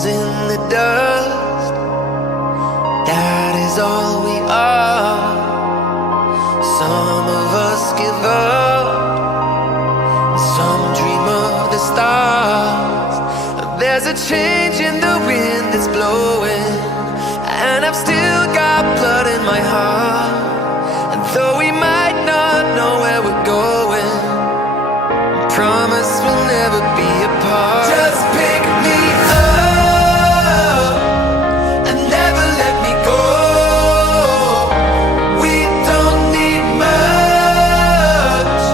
bones in the dust. That is all we are. Some of us give up, some dream of the stars. There's a change in the wind that's blowing, and I've still got blood in my heart. And though we might not know where we're going, promise we'll never be apart. Just pick me up and never let me go. We don't need much,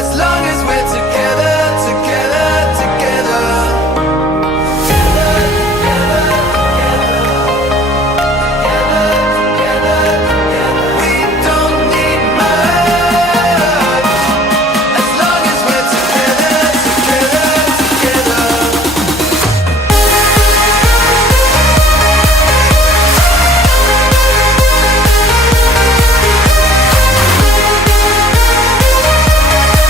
as long as we're together, together, together. Together, together, together, together, together. We don't need much, as long as we're together, together, together.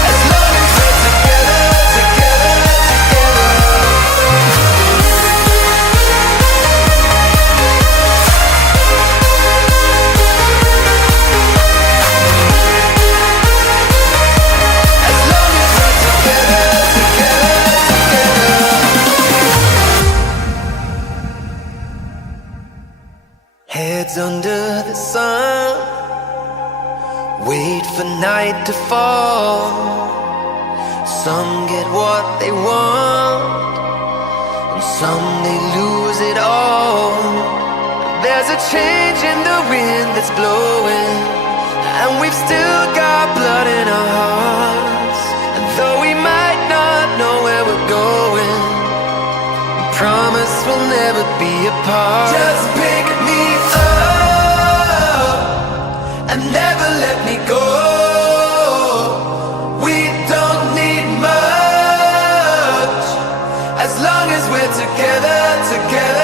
As long as we're together, together, together. As long as we're together, together, together. Heads under the sun, wait for night to fall. Some get what they want, and some they lose it all. There's a change in the wind that's blowing, and we've still got blood in our hearts. And though we might not know where we're going, promise we'll never be apart. Just pick me up and never let me go. We don't need much, as long as we're together, together.